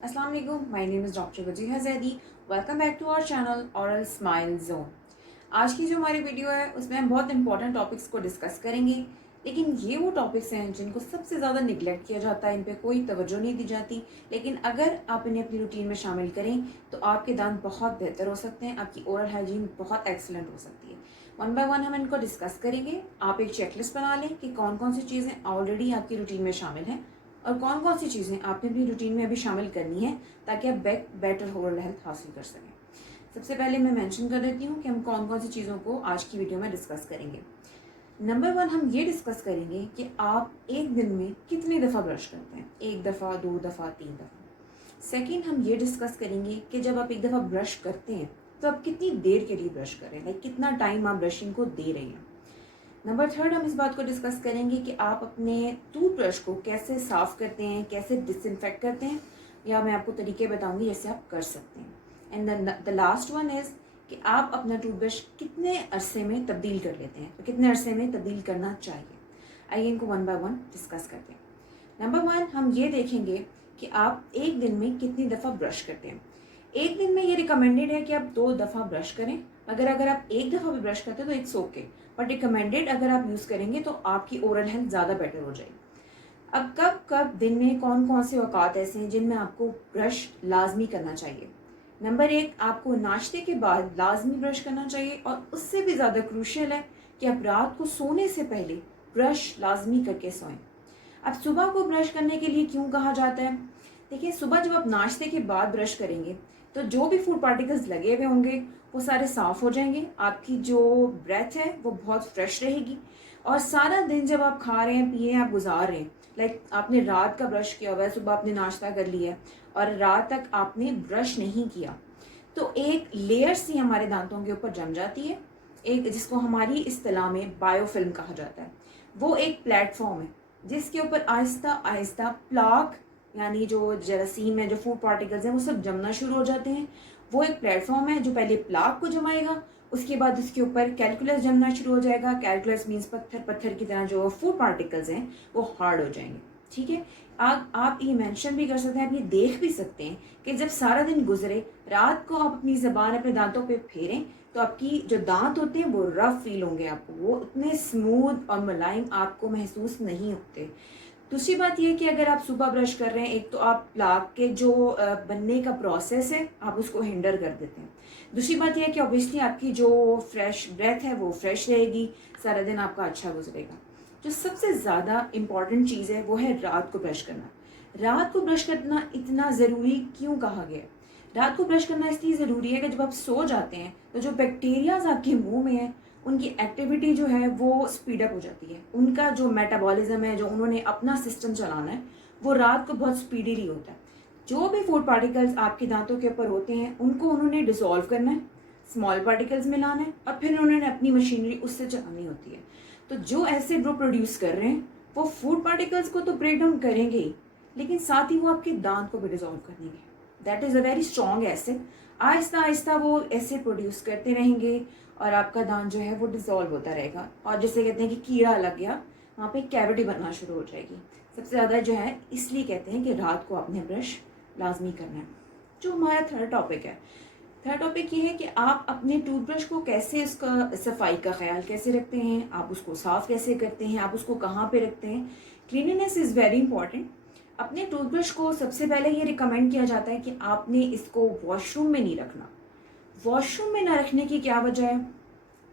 Assalamu alaikum, my name is Dr. Wajiha Zaidi. Welcome back to our channel Oral Smile Zone. आज की जो हमारी video है उसमें हम बहुत इंपॉर्टेंट टॉपिक्स को डिस्कस करेंगे, लेकिन ये वो टॉपिक्स हैं जिनको सबसे ज़्यादा निगलेक्ट किया जाता है, इन पे कोई तवज्जो नहीं दी जाती। लेकिन अगर आप इन्हें अपनी रूटीन में शामिल करें तो आपके दांत बहुत बेहतर हो सकते हैं, आपकी ओरल हाइजीन बहुत एक्सीलेंट हो सकती है। वन बाय वन हम इनको डिस्कस करेंगे। आप एक चेकलिस्ट बना लें कि कौन कौन सी चीज़ें ऑलरेडी आपकी रूटीन में शामिल हैं और कौन कौन सी चीज़ें आपने अपनी रूटीन में अभी शामिल करनी है ताकि आप बेटर ओरल हेल्थ हासिल कर सकें। सबसे पहले मैं मेंशन कर देती हूँ कि हम कौन कौन सी चीज़ों को आज की वीडियो में डिस्कस करेंगे। नंबर वन, हम ये डिस्कस करेंगे कि आप एक दिन में कितनी दफ़ा ब्रश करते हैं, 1 दफ़ा, 2 दफ़ा, 3 दफ़ा। सेकेंड, हम ये डिस्कस करेंगे कि जब आप एक दफ़ा ब्रश करते हैं तो आप कितनी देर के लिए ब्रश करें, लाइक कितना टाइम आप ब्रशिंग को दे रहे हैं। नंबर थर्ड, हम इस बात को डिस्कस करेंगे कि आप अपने टूथब्रश को कैसे साफ़ करते हैं, कैसे डिसइंफेक्ट करते हैं, या मैं आपको तरीके बताऊंगी जैसे आप कर सकते हैं। And the last one is कि आप अपना टूथब्रश कितने अरसे में तब्दील कर लेते हैं, तो कितने अरसे में तब्दील करना चाहिए। आइए इनको वन बाय वन डिस्कस करते हैं। नंबर वन, हम ये देखेंगे कि आप एक दिन में कितनी दफ़ा ब्रश करते हैं। एक दिन में ये रिकमेंडेड है कि आप 2 दफ़ा ब्रश करें, मगर अगर आप 1 दफ़ा भी ब्रश करते हैं तो इट्स ओके, बट रिकमेंडेड अगर आप यूज़ करेंगे तो आपकी ओरल हेल्थ ज़्यादा बेटर हो जाएगी। अब कब कब दिन में कौन कौन से औकात ऐसे हैं जिनमें आपको ब्रश लाजमी करना चाहिए। नंबर 1, आपको नाश्ते के बाद लाजमी ब्रश करना चाहिए, और उससे भी ज़्यादा क्रूशियल है कि आप रात को सोने से पहले ब्रश लाजमी करके सोएं। अब सुबह को ब्रश करने के लिए क्यों कहा जाता है? देखिए, सुबह जब आप नाश्ते के बाद ब्रश करेंगे तो जो भी फूड पार्टिकल्स लगे हुए होंगे वो सारे साफ़ हो जाएंगे, आपकी जो ब्रेथ है वो बहुत फ्रेश रहेगी, और सारा दिन जब आप खा रहे हैं, पी रहे हैं, आप गुजार रहे हैं, लाइक आपने रात का ब्रश किया हुआ है, सुबह आपने नाश्ता कर लिया है और रात तक आपने ब्रश नहीं किया, तो एक लेयर सी हमारे दांतों के ऊपर जम जाती है, एक जिसको हमारी इस्तिलाह में बायोफिल्म कहा जाता है। वो एक प्लेटफॉर्म है जिसके ऊपर आहिस्ता आहिस्ता प्लाक, यानी जो जरासीम है, जो फूड पार्टिकल्स हैं, वो सब जमना शुरू हो जाते हैं। वो एक प्लेटफॉर्म है जो पहले प्लाक को जमाएगा, उसके बाद उसके ऊपर कैलकुलस जमना शुरू हो जाएगा। कैलकुलस मीन्स पत्थर पत्थर की तरह जो फूड पार्टिकल्स हैं वो हार्ड हो जाएंगे। ठीक है, आप ये मेंशन भी कर सकते हैं, आप ये देख भी सकते हैं कि जब सारा दिन गुजरे, रात को आप अपनी ज़बान अपने दांतों पे फेरें तो आपकी जो दांत होते हैं वो रफ फील होंगे, आपको वो उतने स्मूथ और मुलायम आपको महसूस नहीं होते। दूसरी बात यह कि अगर आप सुबह ब्रश कर रहे हैं, एक तो आप प्लाक के जो बनने का प्रोसेस है आप उसको हिंडर कर देते हैं। दूसरी बात यह है कि ऑब्वियसली आपकी जो फ्रेश ब्रेथ है वो फ्रेश रहेगी, सारा दिन आपका अच्छा गुजरेगा। जो सबसे ज़्यादा इम्पॉर्टेंट चीज़ है वो है रात को ब्रश करना। रात को ब्रश करना इतना ज़रूरी क्यों कहा गया है? रात को ब्रश करना इसलिए ज़रूरी है कि जब आप सो जाते हैं तो जो बैक्टीरियाज आपके मुंह में है उनकी एक्टिविटी जो है वो स्पीड अप हो जाती है, उनका जो मेटाबॉलिज्म है, जो उन्होंने अपना सिस्टम चलाना है, वो रात को बहुत स्पीडीली होता है। जो भी फूड पार्टिकल्स आपके दांतों के ऊपर होते हैं उनको उन्होंने डिसॉल्व करना है, स्मॉल पार्टिकल्स में लाना है, और फिर उन्होंने अपनी मशीनरी उससे चलानी होती है। तो जो एसिड वो प्रोड्यूस कर रहे हैं वो फूड पार्टिकल्स को तो ब्रेक डाउन करेंगे ही, लेकिन साथ ही वो आपके दांत को भी डिसॉल्व करेंगे। That is a very strong acid. Aahista Aahista वो एसिड प्रोड्यूस करते रहेंगे और आपका दांत जो है वो डिसॉल्व होता रहेगा, और जैसे कहते हैं कि कीड़ा लग गया, वहाँ पे कैविटी बनना शुरू हो जाएगी। सबसे ज़्यादा जो है इसलिए कहते हैं कि रात को आपने ब्रश लाजमी करना है। जो हमारा थर्ड टॉपिक है, थर्ड टॉपिक ये है कि आप अपने टूथब्रश को कैसे, उसका सफाई का ख्याल कैसे रखते हैं, आप उसको साफ़ कैसे करते हैं, आप उसको कहाँ पे रखते हैं। Cleanliness is very important. अपने टूथब्रश को सबसे पहले ये रिकमेंड किया जाता है कि आपने इसको वॉशरूम में नहीं रखना। वॉशरूम में ना रखने की क्या वजह है?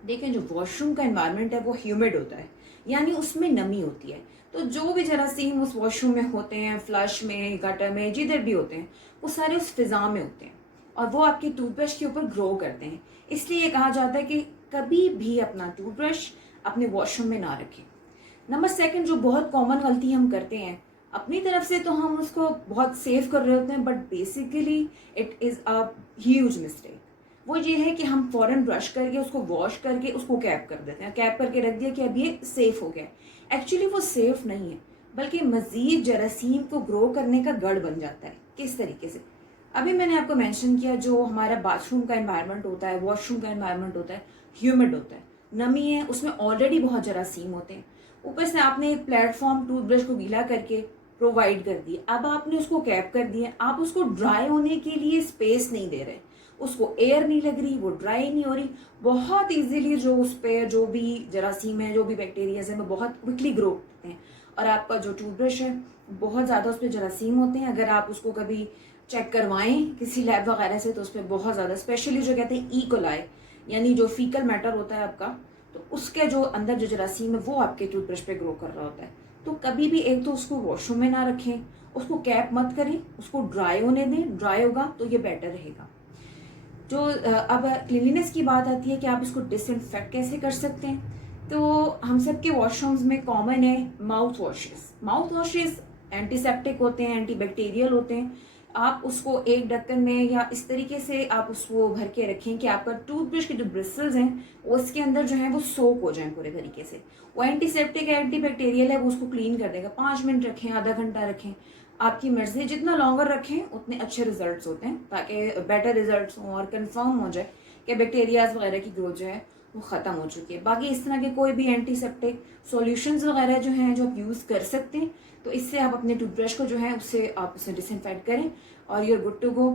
देखें, जो वॉशरूम का एनवायरनमेंट है वो ह्यूमिड होता है, यानी उसमें नमी होती है, तो जो भी जरासीम उस वॉशरूम में होते हैं, फ्लश में, गटर में, जिधर भी होते हैं, वो सारे उस फिज़ा में होते हैं और वो आपके टूथब्रश के ऊपर ग्रो करते हैं। इसलिए ये कहा जाता है कि कभी भी अपना टूथब्रश अपने वॉशरूम में ना रखें। नंबर सेकंड, जो बहुत कॉमन गलती हम करते हैं, अपनी तरफ से तो हम उसको बहुत सेव कर रहे होते हैं, but basically it is a huge mistake. वो ये है कि हम फ़ौरन ब्रश करके उसको वॉश करके उसको कैप कर देते हैं, कैप करके रख दिया कि अब ये सेफ़ हो गया। एक्चुअली वो सेफ़ नहीं है, बल्कि मज़ीद जरासीम को ग्रो करने का गढ़ बन जाता है। किस तरीके से? अभी मैंने आपको मेंशन किया, जो हमारा बाथरूम का एनवायरनमेंट होता है, वॉशरूम का एनवायरनमेंट होता है, ह्यूमिड होता है, नमी है, उसमें ऑलरेडी बहुत जरासीम होते हैं। ऊपर से आपने एक प्लेटफॉर्म टूथब्रश को गीला करके प्रोवाइड कर दी, अब आपने उसको कैप कर दिया, आप उसको ड्राई होने के लिए स्पेस नहीं दे रहे, उसको एयर नहीं लग रही, वो ड्राई नहीं हो रही, बहुत इजीली जो उस पर जो भी जरासीम है, जो भी बैक्टीरियाज है, वो बहुत क्विकली ग्रो करते हैं। और आपका जो टूथब्रश है बहुत ज़्यादा उस पर जरासीम होते हैं, अगर आप उसको कभी चेक करवाएं किसी लैब वगैरह से तो उस पर बहुत ज़्यादा, स्पेशली जो कहते हैं ई कोलाई, यानी जो फीकल मैटर होता है आपका, तो उसके जो अंदर जो जरासीम है वो आपके टूथब्रश पे ग्रो कर रहा होता है। तो कभी भी एक तो उसको वॉशरूम में ना रखें, उसको कैप मत करें, उसको ड्राई होने दें, ड्राई होगा तो ये बेटर रहेगा। जो अब क्लीनिनेस की बात आती है कि आप इसको डिसइंफेक्ट कैसे कर सकते हैं, तो हम सब के वॉशरूम्स में कॉमन है mouth washes. Mouth washes antiseptic होते हैं, एंटीबैक्टीरियल होते हैं। आप उसको एक ढक्कन में या इस तरीके से आप उसको भर के रखें कि आपका टूथब्रश के जो ब्रिसल्स हैं उसके अंदर जो है वो सोक हो जाए पूरे तरीके से। वो एंटीसेप्टिक है, एंटीबैक्टीरियल है, वो उसको क्लीन कर देगा। 5 मिनट रखें, आधा घंटा रखें, आपकी मर्जी, जितना लॉन्गर रखें उतने अच्छे रिजल्ट्स होते हैं, ताकि बेटर रिजल्ट्स हों और कंफर्म हो जाए कि बैक्टीरियाज वगैरह की ग्रोथ जो है वो ख़त्म हो चुकी है। बाकी इस तरह के कोई भी एंटीसेप्टिक सॉल्यूशंस वगैरह जो हैं जो आप यूज़ कर सकते हैं, तो इससे आप अपने टूथब्रश को जो है उससे आप उसे डिसइंफेक्ट करें और you are good to go.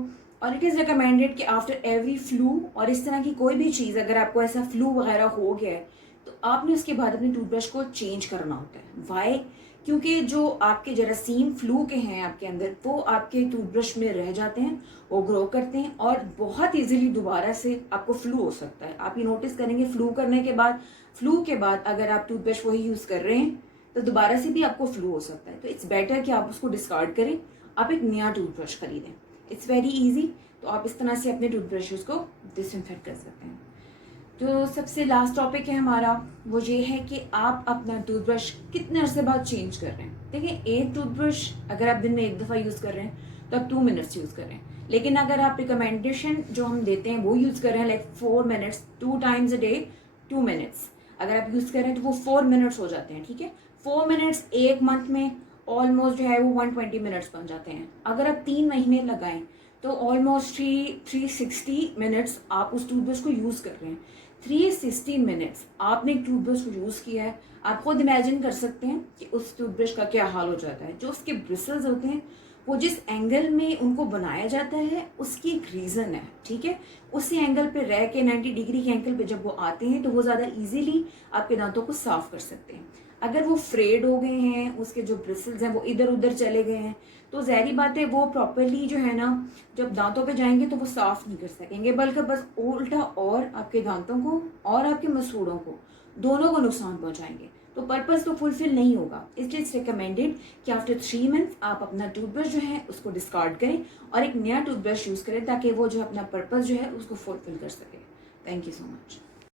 और इट इज़ रिकमेंडेड कि आफ्टर एवरी फ्लू और इस तरह की कोई भी चीज़, अगर आपको ऐसा फ्लू वगैरह हो गया है तो आपने उसके बाद अपने टूथब्रश को चेंज करना होता है। वाई? क्योंकि जो आपके जरासीम फ्लू के हैं आपके अंदर वो आपके टूथब्रश में रह जाते हैं, वो ग्रो करते हैं और बहुत इजीली दोबारा से आपको फ्लू हो सकता है। आप ये नोटिस करेंगे फ्लू के बाद अगर आप टूथब्रश वही यूज़ कर रहे हैं तो दोबारा से भी आपको फ्लू हो सकता है। तो इट्स बेटर कि आप उसको डिस्कार्ड करें, आप एक नया टूथब्रश खरीदें। It's very easy. तो आप इस तरह से अपने टूथब्रशेस को डिसइंफेक्ट कर सकते हैं। जो सबसे लास्ट टॉपिक है हमारा वो ये है कि आप अपना टूथब्रश कितने अरसे बाद चेंज कर रहे हैं। देखिए, एक टूथब्रश अगर आप दिन में एक दफ़ा यूज़ कर रहे हैं तो आप 2 मिनट्स यूज़ कर रहे हैं, लेकिन अगर आप रिकमेंडेशन जो हम देते हैं वो यूज़ कर रहे हैं, like 4 minutes 2 times a day 2 minutes अगर आप यूज़ कर रहे हैं तो वो 4 मिनट्स हो जाते हैं। ठीक है, 4 मिनट्स एक मंथ में ऑलमोस्ट जो है वो 120 मिनट्स बन जाते हैं। अगर आप 3 महीने लगाएं तो ऑलमोस्ट 360 मिनट्स आप उस टूथब्रश को यूज़ कर रहे हैं। 360 मिनट्स आपने एक टूथब्रश को यूज़ किया है। आप खुद इमेजिन कर सकते हैं कि उस टूथब्रश का क्या हाल हो जाता है। जो उसके ब्रिसल्स होते हैं वो जिस एंगल में उनको बनाया जाता है उसकी एक रीज़न है। ठीक है, उसी एंगल पे रह के 90 डिग्री के एंगल पे जब वो आते हैं तो वो ज़्यादा इजीली आपके दांतों को साफ कर सकते हैं। अगर वो फ्रेड हो गए हैं, उसके जो ब्रिसल्स हैं वो इधर उधर चले गए हैं, तो ज़ाहिर बात है वो प्रॉपरली जो है ना जब दांतों पे जाएंगे तो वो साफ नहीं कर सकेंगे, बल्कि बस उल्टा और आपके दांतों को और आपके मसूड़ों को दोनों को नुकसान पहुंचाएंगे। तो पर्पस तो फुलफिल नहीं होगा। इसलिए इट्स रिकमेंडेड कि आफ्टर 3 मंथ्स आप अपना टूथब्रश जो है उसको डिस्कार्ड करें और एक नया टूथब्रश यूज़ करें ताकि वो जो अपना पर्पस जो है उसको फुलफिल कर सके। Thank you so much.